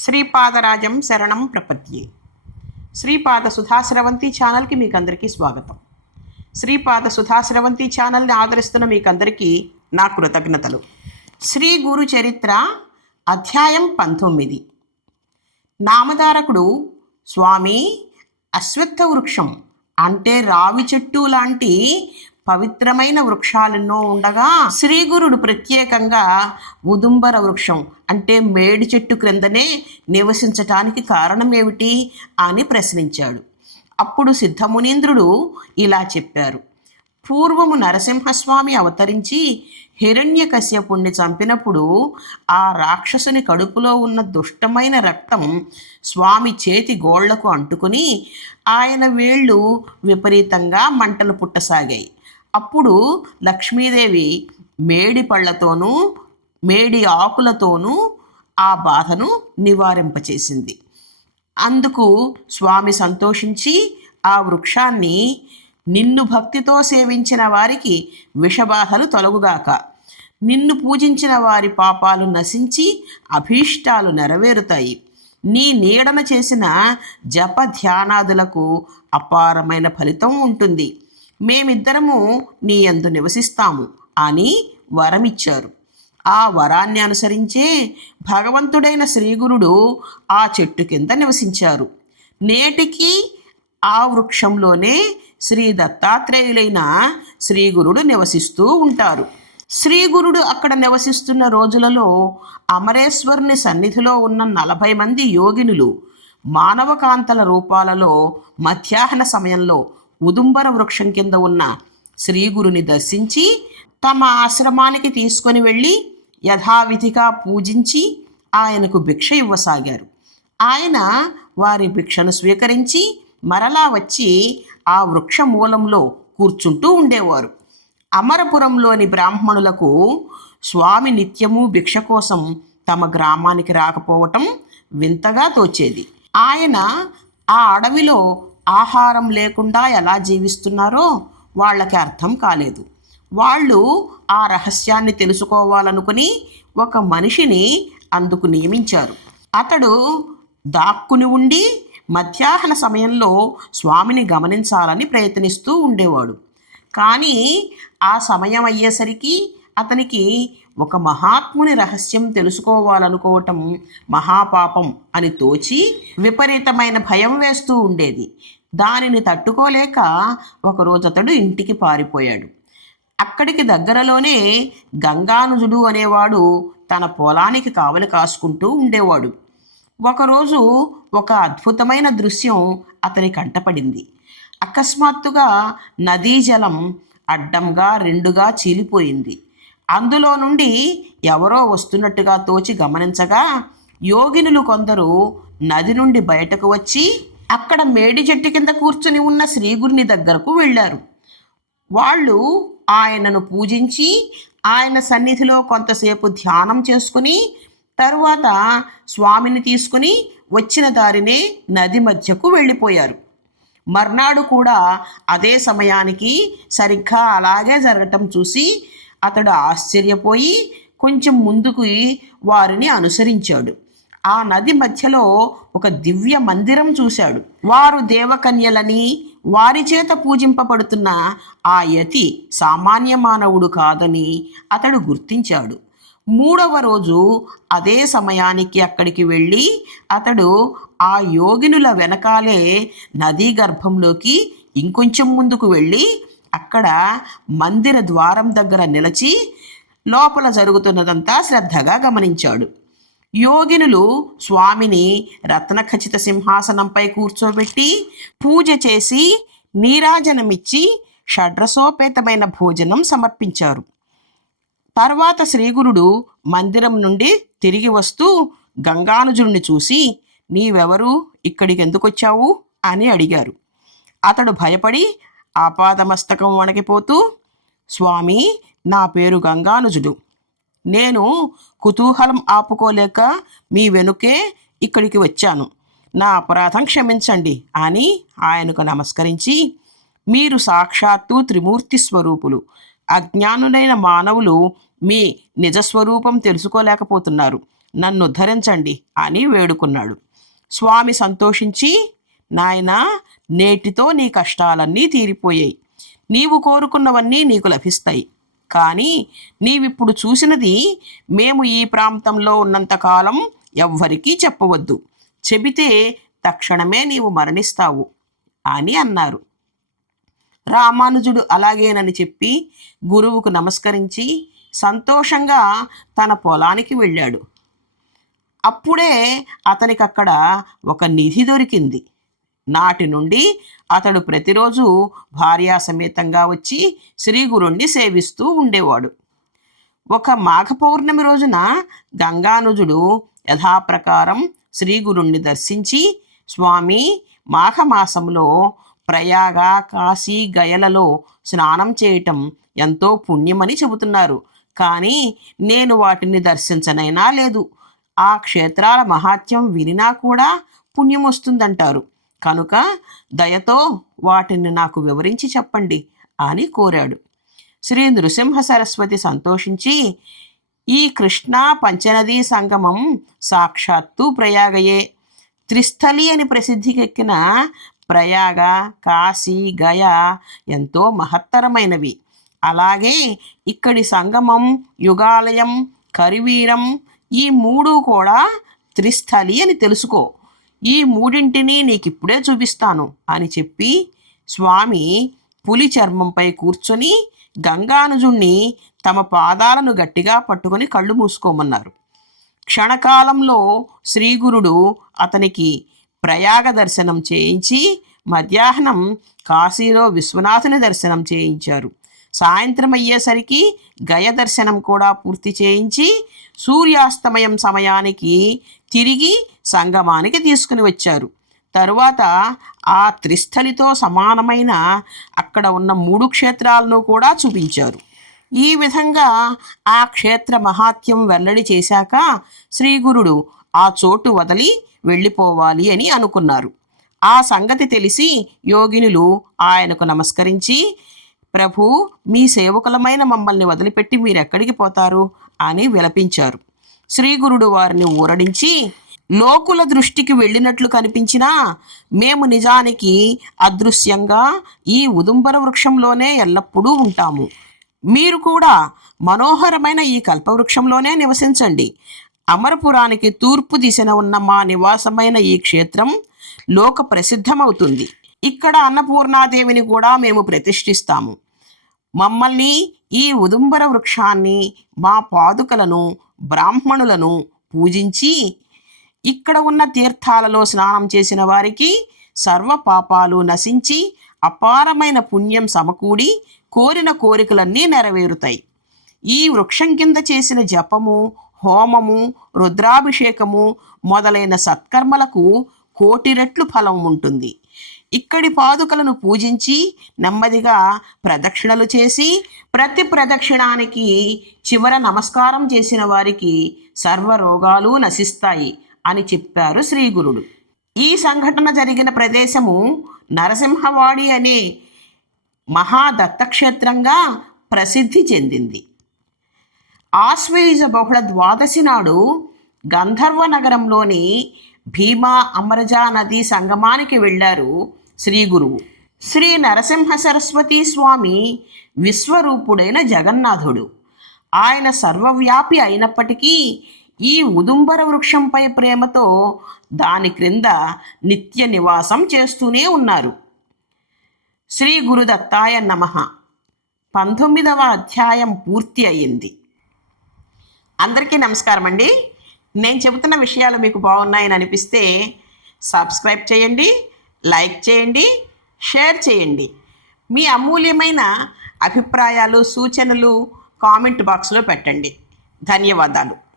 శ్రీపాదరాజం శరణం ప్రపద్యే. శ్రీపాద సుధాశ్రవంతి ఛానల్కి మీకు అందరికీ స్వాగతం. శ్రీపాద సుధాశ్రవంతి ఛానల్ని ఆదరిస్తున్న మీకందరికీ నా కృతజ్ఞతలు. శ్రీ గురు చరిత్ర అధ్యాయం పంతొమ్మిది. నామధారకుడు స్వామి అశ్వత్థ వృక్షం అంటే రావి చెట్టు లాంటి పవిత్రమైన వృక్షాలెన్నో ఉండగా శ్రీగురుడు ప్రత్యేకంగా ఉదుంబర వృక్షం అంటే మేడి చెట్టు క్రిందనే నివసించటానికి కారణం ఏమిటి అని ప్రశ్నించాడు. అప్పుడు సిద్ధమునీంద్రుడు ఇలా చెప్పారు. పూర్వము నరసింహస్వామి అవతరించి హిరణ్యకశ్యపుణ్ణి చంపినప్పుడు ఆ రాక్షసుని కడుపులో ఉన్న దుష్టమైన రక్తం స్వామి చేతి గోళ్ళకు అంటుకుని ఆయన వేళ్ళు విపరీతంగా మంటలు పుట్టసాగాయి. అప్పుడు లక్ష్మీదేవి మేడి పళ్ళతోనూ మేడి ఆకులతోనూ ఆ బాధను నివారింపచేసింది. అందుకు స్వామి సంతోషించి ఆ వృక్షాన్ని నిన్ను భక్తితో సేవించిన వారికి విషబాధలు తొలగుగాక. నిన్ను పూజించిన వారి పాపాలు నశించి అభీష్టాలు నెరవేరుతాయి. నీ నీడన చేసిన జప ధ్యానాదులకు అపారమైన ఫలితం ఉంటుంది. మేమిద్దరము నీ అందు నివసిస్తాము అని వరమిచ్చారు. ఆ వరాన్ని అనుసరించే భగవంతుడైన శ్రీగురుడు ఆ చెట్టు కింద నివసించారు. నేటికి ఆ వృక్షంలోనే శ్రీ దత్తాత్రేయులైన శ్రీగురుడు నివసిస్తూ ఉంటారు. శ్రీగురుడు అక్కడ నివసిస్తున్న రోజులలో అమరేశ్వరుని సన్నిధిలో ఉన్న నలభై మంది యోగినులు మానవకాంతల రూపాలలో మధ్యాహ్న సమయంలో ఉదుంబర వృక్షం కింద ఉన్న శ్రీగురుని దర్శించి తమ ఆశ్రమానికి తీసుకొని వెళ్ళి యథావిధిగా పూజించి ఆయనకు భిక్ష ఇవ్వసాగారు. ఆయన వారి భిక్షను స్వీకరించి మరలా వచ్చి ఆ వృక్ష మూలంలో కూర్చుంటూ ఉండేవారు. అమరపురంలోని బ్రాహ్మణులకు స్వామి నిత్యము భిక్ష కోసం తమ గ్రామానికి రాకపోవటం వింతగా తోచేది. ఆయన ఆ అడవిలో ఆహారం లేకుండా ఎలా జీవిస్తున్నారో వాళ్ళకి అర్థం కాలేదు. వాళ్ళు ఆ రహస్యాన్ని తెలుసుకోవాలనుకుని ఒక మనిషిని అందుకు నియమించారు. అతడు దాక్కుని ఉండి మధ్యాహ్న సమయంలో స్వామిని గమనించాలని ప్రయత్నిస్తూ ఉండేవాడు. కానీ ఆ సమయం అయ్యేసరికి అతనికి ఒక మహాత్ముని రహస్యం తెలుసుకోవాలనుకోవటం మహాపాపం అని తోచి విపరీతమైన భయం వేస్తూ ఉండేది. దానిని తట్టుకోలేక ఒకరోజు అతడు ఇంటికి పారిపోయాడు. అక్కడికి దగ్గరలోనే గంగానుజుడు అనేవాడు తన పొలానికి కావలి కాసుకుంటూ ఉండేవాడు. ఒకరోజు ఒక అద్భుతమైన దృశ్యం అతని కంటపడింది. అకస్మాత్తుగా నదీ జలం అడ్డంగా రెండుగా చీలిపోయింది. అందులో నుండి ఎవరో వస్తున్నట్టుగా తోచి గమనించగా యోగినులు కొందరు నది నుండి బయటకు వచ్చి అక్కడ మేడి చెట్టు కింద కూర్చుని ఉన్న శ్రీగురిని దగ్గరకు వెళ్ళారు. వాళ్ళు ఆయనను పూజించి ఆయన సన్నిధిలో కొంతసేపు ధ్యానం చేసుకుని తరువాత స్వామిని తీసుకుని వచ్చిన దారినే నది మధ్యకు వెళ్ళిపోయారు. మర్నాడు కూడా అదే సమయానికి సరిగ్గా అలాగే జరగటం చూసి అతడు ఆశ్చర్యపోయి కొంచెం ముందుకు వారిని అనుసరించాడు. ఆ నది మధ్యలో ఒక దివ్య మందిరం చూశాడు. వారు దేవకన్యలని వారి చేత పూజింపబడుతున్న ఆ యతి సామాన్య మానవుడు కాదని అతడు గుర్తించాడు. మూడవ రోజు అదే సమయానికి అక్కడికి వెళ్ళి అతడు ఆ యోగినుల వెనకాలే నదీ గర్భంలోకి ఇంకొంచెం ముందుకు వెళ్ళి అక్కడ మందిర ద్వారం దగ్గర నిలిచి లోపల జరుగుతున్నదంతా శ్రద్ధగా గమనించాడు. యోగినులు స్వామిని రత్నఖచిత సింహాసనంపై కూర్చోబెట్టి పూజ చేసి నీరాజనమిచ్చి షడ్రసోపేతమైన భోజనం సమర్పించారు. తర్వాత శ్రీగురుడు మందిరం నుండి తిరిగి వస్తూ గంగానుజుడిని చూసి నీవెవరు? ఇక్కడికి ఎందుకొచ్చావు? అని అడిగారు. అతడు భయపడి ఆపాదమస్తకం వణకిపోతూ స్వామి నా పేరు గంగానుజుడు. నేను కుతూహలం ఆపుకోలేక మీ వెనుకే ఇక్కడికి వచ్చాను. నా అపరాధం క్షమించండి అని ఆయనకు నమస్కరించి మీరు సాక్షాత్తు త్రిమూర్తి స్వరూపులు. అజ్ఞానులైన మానవులు మీ నిజస్వరూపం తెలుసుకోలేకపోతున్నారు. నన్ను ఉద్ధరించండి అని వేడుకున్నాడు. స్వామి సంతోషించి నాయనా నేటితో నీ కష్టాలన్నీ తీరిపోయాయి. నీవు కోరుకున్నవన్నీ నీకు లభిస్తాయి. కానీ నీవిప్పుడు చూసినది మేము ఈ ప్రాంతంలో ఉన్నంతకాలం ఎవ్వరికీ చెప్పవద్దు. చెబితే తక్షణమే నీవు మరణిస్తావు అని అన్నారు. రామానుజుడు అలాగేనని చెప్పి గురువుకు నమస్కరించి సంతోషంగా తన పొలానికి వెళ్ళాడు. అప్పుడే అతనికి అక్కడ ఒక నిధి దొరికింది. నాటి నుండి అతడు ప్రతిరోజు భార్యా సమేతంగా వచ్చి శ్రీ గురుణ్ణి సేవిస్తూ ఉండేవాడు. ఒక మాఘ పౌర్ణమి రోజున గంగానుజుడు యథాప్రకారం శ్రీ గురుణ్ణి దర్శించి స్వామి మాఘమాసంలో ప్రయాగ కాశీ గయలలో స్నానం చేయటం ఎంతో పుణ్యమని చెబుతున్నారు. కానీ నేను వాటిని దర్శించనైనా లేదు. ఆ క్షేత్రాల మహాత్యం వినినా కూడా పుణ్యం వస్తుందంటారు. కనుక దయతో వాటిని నాకు వివరించి చెప్పండి అని కోరాడు. శ్రీ నృసింహ సరస్వతి సంతోషించి ఈ కృష్ణా పంచనదీ సంగమం సాక్షాత్తు ప్రయాగయే. త్రిస్థలి అని ప్రసిద్ధికెక్కిన ప్రయాగ కాశీ గయ ఎంతో మహత్తరమైనవి. అలాగే ఇక్కడి సంగమం యుగాలయం కరివీరం ఈ మూడు కూడా త్రిస్థలి అని తెలుసుకో. ఈ మూడింటిని నీకు ఇప్పుడే చూపిస్తాను అని చెప్పి స్వామి పులి చర్మంపై కూర్చొని గంగానుజుణ్ణి తమ పాదాలను గట్టిగా పట్టుకొని కళ్ళు మూసుకోమన్నారు. క్షణకాలంలో శ్రీగురుడు అతనికి ప్రయాగ దర్శనం చేయించి మధ్యాహ్నం కాశీలో విశ్వనాథుని దర్శనం చేయించారు. సాయంత్రం అయ్యేసరికి గయ దర్శనం కూడా పూర్తి చేయించి సూర్యాస్తమయం సమయానికి తిరిగి సంగమానికి తీసుకుని వచ్చారు. తరువాత ఆ త్రిస్థలితో సమానమైన అక్కడ ఉన్న మూడు క్షేత్రాలను కూడా చూపించారు. ఈ విధంగా ఆ క్షేత్ర మహాత్యం వెల్లడి చేశాక శ్రీగురుడు ఆ చోటు వదిలి వెళ్ళిపోవాలి అని అనుకున్నారు. ఆ సంగతి తెలిసి యోగినులు ఆయనకు నమస్కరించి ప్రభు మీ సేవకులమైన మమ్మల్ని వదిలిపెట్టి మీరెక్కడికి పోతారు? అని విలపించారు. శ్రీగురుడు వారిని ఊరడించి లోకుల దృష్టికి వెళ్ళినట్లు కనిపించినా మేము నిజానికి అదృశ్యంగా ఈ ఉదుంబర వృక్షంలోనే ఎల్లప్పుడూ ఉంటాము. మీరు కూడా మనోహరమైన ఈ కల్పవృక్షంలోనే నివసించండి. అమరపురానికి తూర్పు దిశన ఉన్న మా నివాసమైన ఈ క్షేత్రం లోక ప్రసిద్ధమవుతుంది ఇక్కడ అన్నపూర్ణాదేవిని కూడా మేము ప్రతిష్ఠిస్తాము. మమ్మల్ని ఈ ఉదుంబర వృక్షాన్ని మా పాదుకలను బ్రాహ్మణులను పూజించి ఇక్కడ ఉన్న తీర్థాలలో స్నానం చేసిన వారికి సర్వ పాపాలు నశించి అపారమైన పుణ్యం సమకూడి కోరిన కోరికలన్నీ నెరవేరుతాయి. ఈ వృక్షం కింద చేసిన జపము హోమము రుద్రాభిషేకము మొదలైన సత్కర్మలకు కోటి రెట్లు ఫలం ఉంటుంది. ఇక్కడి పాదుకలను పూజించి నెమ్మదిగా ప్రదక్షిణలు చేసి ప్రతి ప్రదక్షిణానికి చివర నమస్కారం చేసిన వారికి సర్వ రోగాలు నశిస్తాయి అని చెప్పారు శ్రీగురుడు ఈ సంఘటన జరిగిన ప్రదేశము నరసింహవాడి అనే మహాదత్తక్షేత్రంగా ప్రసిద్ధి చెందింది. ఆశ్వేయుజ బహుళ ద్వాదశి నాడు గంధర్వ నగరంలోని భీమా అమరజా నదీ సంగమానికి వెళ్ళారు శ్రీ గురువు. శ్రీ నరసింహ సరస్వతి స్వామి విశ్వరూపుడైన జగన్నాథుడు. ఆయన సర్వవ్యాపి అయినప్పటికీ ఈ ఉదుంబర వృక్షంపై ప్రేమతో దాని క్రింద నిత్య నివాసం చేస్తూనే ఉన్నారు. శ్రీ గురుదత్తాయ నమ. పంతొమ్మిదవ అధ్యాయం పూర్తి అయింది. అందరికీ నమస్కారం అండి. నేను చెబుతున్న విషయాలు మీకు బాగున్నాయని అనిపిస్తే సబ్స్క్రైబ్ చేయండి. లైక్ చేయండి షేర్ చేయండి. మీ అమూల్యమైన అభిప్రాయాలు సూచనలు కామెంట్ బాక్స్లో పెట్టండి. ధన్యవాదాలు.